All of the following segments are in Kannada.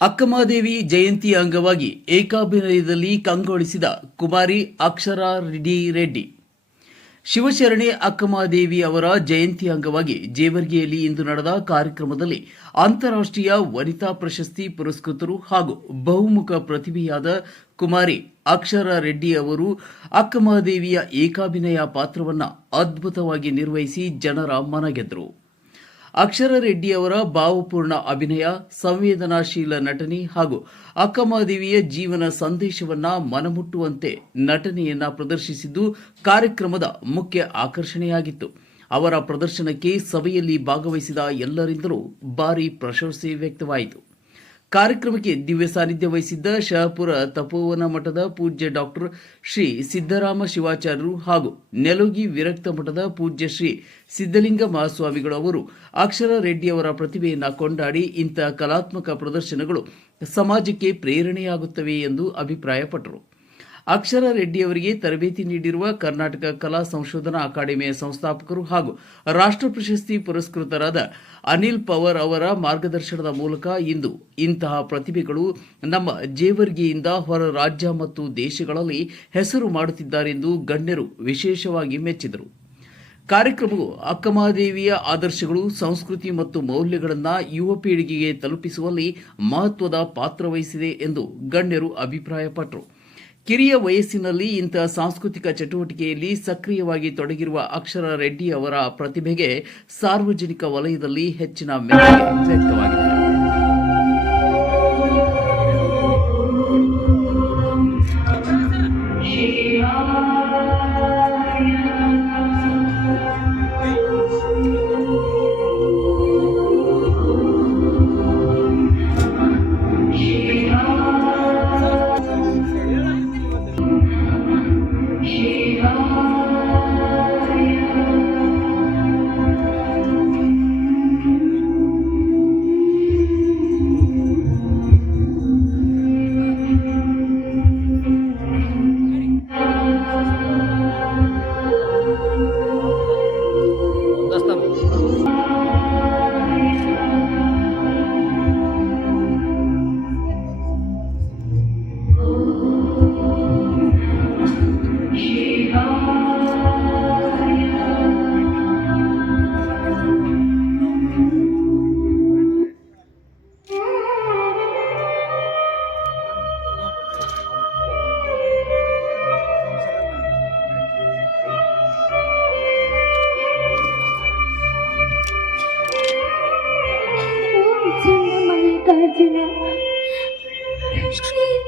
ಅಕ್ಕಮಹಾದೇವಿ ಜಯಂತಿ ಅಂಗವಾಗಿ ಏಕಾಭಿನಯದಲ್ಲಿ ಕಂಗೊಳಿಸಿದ ಕುಮಾರಿ ಅಕ್ಷರಾ ರೆಡ್ಡಿ. ಶಿವಶರಣೆ ಅಕ್ಕಮಹಾದೇವಿ ಅವರ ಜಯಂತಿ ಅಂಗವಾಗಿ ಜೇವರ್ಗಿಯಲ್ಲಿ ಇಂದು ನಡೆದ ಕಾರ್ಯಕ್ರಮದಲ್ಲಿ ಅಂತಾರಾಷ್ಟ್ರೀಯ ವನಿತಾ ಪ್ರಶಸ್ತಿ ಪುರಸ್ಕೃತರು ಹಾಗೂ ಬಹುಮುಖ ಪ್ರತಿಭೆಯಾದ ಕುಮಾರಿ ಅಕ್ಷರಾ ರೆಡ್ಡಿ ಅವರು ಅಕ್ಕಮಹಾದೇವಿಯ ಏಕಾಭಿನಯ ಪಾತ್ರವನ್ನು ಅದ್ಭುತವಾಗಿ ನಿರ್ವಹಿಸಿ ಜನರ ಮನಗೆದ್ದರು. ಅಕ್ಷರಾ ರೆಡ್ಡಿ ಅವರ ಭಾವಪೂರ್ಣ ಅಭಿನಯ, ಸಂವೇದನಾಶೀಲ ನಟನೆ ಹಾಗೂ ಅಕ್ಕಮಹಾದೇವಿಯ ಜೀವನ ಸಂದೇಶವನ್ನ ಮನಮುಟ್ಟುವಂತೆ ನಟನೆಯನ್ನ ಪ್ರದರ್ಶಿಸಿದ್ದು ಕಾರ್ಯಕ್ರಮದ ಮುಖ್ಯ ಆಕರ್ಷಣೆಯಾಗಿತ್ತು. ಅವರ ಪ್ರದರ್ಶನಕ್ಕೆ ಸಭೆಯಲ್ಲಿ ಭಾಗವಹಿಸಿದ ಎಲ್ಲರಿಂದಲೂ ಭಾರೀ ಪ್ರಶಂಸೆ ವ್ಯಕ್ತವಾಯಿತು. ಕಾರ್ಯಕ್ರಮಕ್ಕೆ ದಿವ್ಯ ಸಾನ್ನಿಧ್ಯ ವಹಿಸಿದ್ದ ಶಹಾಪುರ ತಪೋವನ ಮಠದ ಪೂಜ್ಯ ಡಾಕ್ಟರ್ ಶ್ರೀ ಸಿದ್ದರಾಮ ಶಿವಾಚಾರ್ಯರು ಹಾಗೂ ನೆಲೋಗಿ ವಿರಕ್ತ ಮಠದ ಪೂಜ್ಯ ಶ್ರೀ ಸಿದ್ದಲಿಂಗ ಮಹಾಸ್ವಾಮಿಗಳು ಅವರು ಅಕ್ಷರಾ ರೆಡ್ಡಿ ಅವರ ಪ್ರತಿಭೆಯನ್ನು ಕೊಂಡಾಡಿ ಇಂತಹ ಕಲಾತ್ಮಕ ಪ್ರದರ್ಶನಗಳು ಸಮಾಜಕ್ಕೆ ಪ್ರೇರಣೆಯಾಗುತ್ತವೆ ಎಂದು ಅಭಿಪ್ರಾಯಪಟ್ಟರು. ಅಕ್ಷರಾ ರೆಡ್ಡಿ ಅವರಿಗೆ ತರಬೇತಿ ನೀಡಿರುವ ಕರ್ನಾಟಕ ಕಲಾ ಸಂಶೋಧನಾ ಅಕಾಡೆಮಿಯ ಸಂಸ್ಥಾಪಕರು ಹಾಗೂ ರಾಷ್ಟ್ರ ಪ್ರಶಸ್ತಿ ಪುರಸ್ಕೃತರಾದ ಅನಿಲ್ ಪವರ್ ಅವರ ಮಾರ್ಗದರ್ಶನದ ಮೂಲಕ ಇಂದು ಇಂತಹ ಪ್ರತಿಭೆಗಳು ನಮ್ಮ ಜೇವರ್ಗಿಯಿಂದ ಹೊರ ರಾಜ್ಯ ಮತ್ತು ದೇಶಗಳಲ್ಲಿ ಹೆಸರು ಮಾಡುತ್ತಿದ್ದಾರೆಂದು ಗಣ್ಯರು ವಿಶೇಷವಾಗಿ ಮೆಚ್ಚಿದರು. ಕಾರ್ಯಕ್ರಮವು ಅಕ್ಕಮಹಾದೇವಿಯ ಆದರ್ಶಗಳು, ಸಂಸ್ಕೃತಿ ಮತ್ತು ಮೌಲ್ಯಗಳನ್ನು ಯುವ ಪೀಳಿಗೆಗೆ ತಲುಪಿಸುವಲ್ಲಿ ಮಹತ್ವದ ಪಾತ್ರ ವಹಿಸಿದೆ ಎಂದು ಗಣ್ಯರು ಅಭಿಪ್ರಾಯಪಟ್ಟರು. ಕಿರಿಯ ವಯಸ್ಸಿನಲ್ಲಿ ಇಂತಹ ಸಾಂಸ್ಕೃತಿಕ ಚಟುವಟಿಕೆಯಲ್ಲಿ ಸಕ್ರಿಯವಾಗಿ ತೊಡಗಿರುವ ಅಕ್ಷರಾ ರೆಡ್ಡಿ ಅವರ ಪ್ರತಿಭೆಗೆ ಸಾರ್ವಜನಿಕ ವಲಯದಲ್ಲಿ ಹೆಚ್ಚಿನ ಮೆಚ್ಚುಗೆ ವ್ಯಕ್ತವಾಗಿದೆ.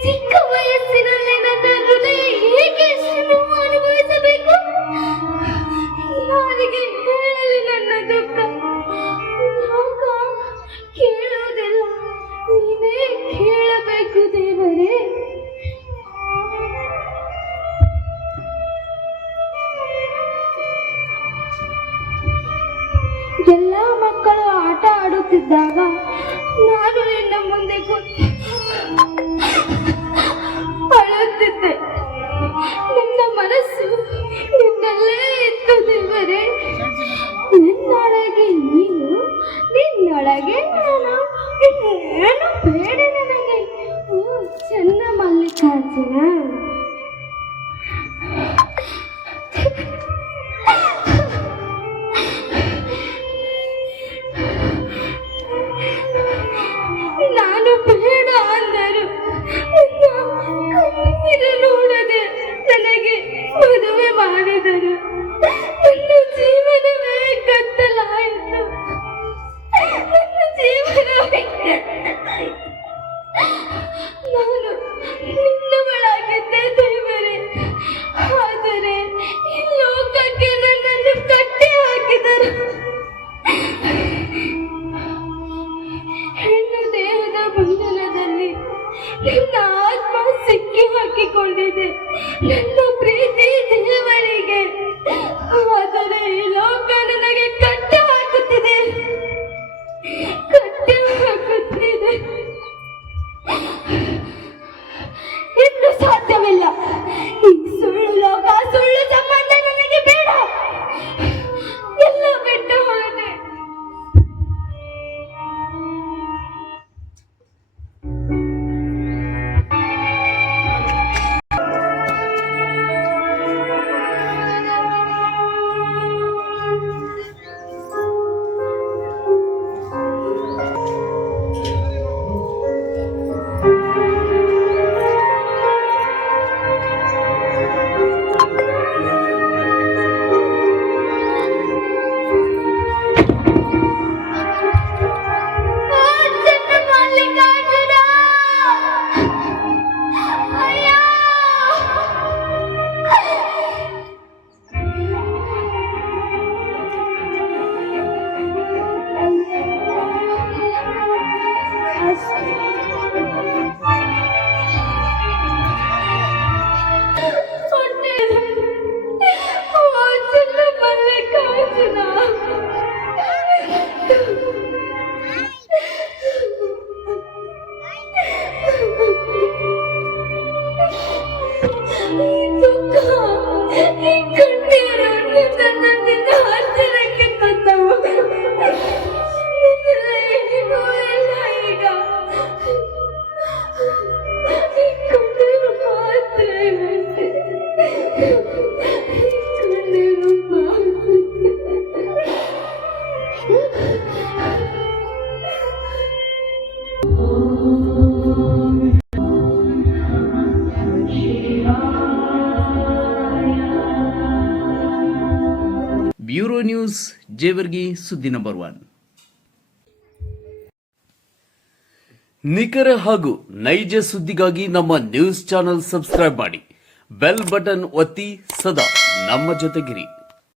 ಚಿಕ್ಕ ವಯಸ್ಸಿನಲ್ಲಿ ನನ್ನ ಹೃದಯ ಹೇಗೆ ಶ್ರಮ ಅನುಭವಿಸಬೇಕು? ಯಾರಿಗೆ ಹೇಳಲಿ ನನ್ನ ದುಃಖ? ಲೋಕ ಕೇಳುವುದಿಲ್ಲ, ನೀನೇ ಕೇಳಬೇಕು ದೇವರೇ. ಎಲ್ಲ ಮಕ್ಕಳು ಆಟ ಆಡುತ್ತಿದ್ದಾಗ ನಾನು ನಿನ್ನ ಮುಂದೆ ಅಳುತ್ತಿದ್ದೆ. ನನ್ನ ಮನಸ್ಸು ನಿನ್ನಲ್ಲೇ ಇತ್ತು ದೇವರೇ. ನಿನ್ನೊಳಗೆ ನೀನು, ನಿನ್ನೊಳಗೆ ನಾನು, ಏನು ಬೇಡ ನನಗೆ. ಓ ಚೆನ್ನ ಮಲ್ಲಿಕಾರ್ಜುನ. ನಾನು ಬೇಡ ಅಂದರು ಕಣ್ಣೀರು ನೋಡದೆ ನನಗೆ ಮದುವೆ ಮಾಡಿದರು. ನನ್ನ ಜೀವನವೇ ಕತ್ತಲಾಯಿತು. ನನ್ನ ಜೀವನವೇ ನಾನು ನಿನ್ನವಳಾಗಿದ್ದೆ ಬ್ಯೂರೋ ನ್ಯೂಸ್ ಜೇವರ್ಗಿ ಸುದ್ದಿ ನಂಬರ್ 1. ನಿಖರ ಹಾಗೂ ನೈಜ ಸುದ್ದಿಗಾಗಿ ನಮ್ಮ ನ್ಯೂಸ್ ಚಾನೆಲ್ ಸಬ್ಸ್ಕ್ರೈಬ್ ಮಾಡಿ, ಬೆಲ್ ಬಟನ್ ಒತ್ತಿ ಸದಾ ನಮ್ಮ ಜೊತೆಗಿರಿ.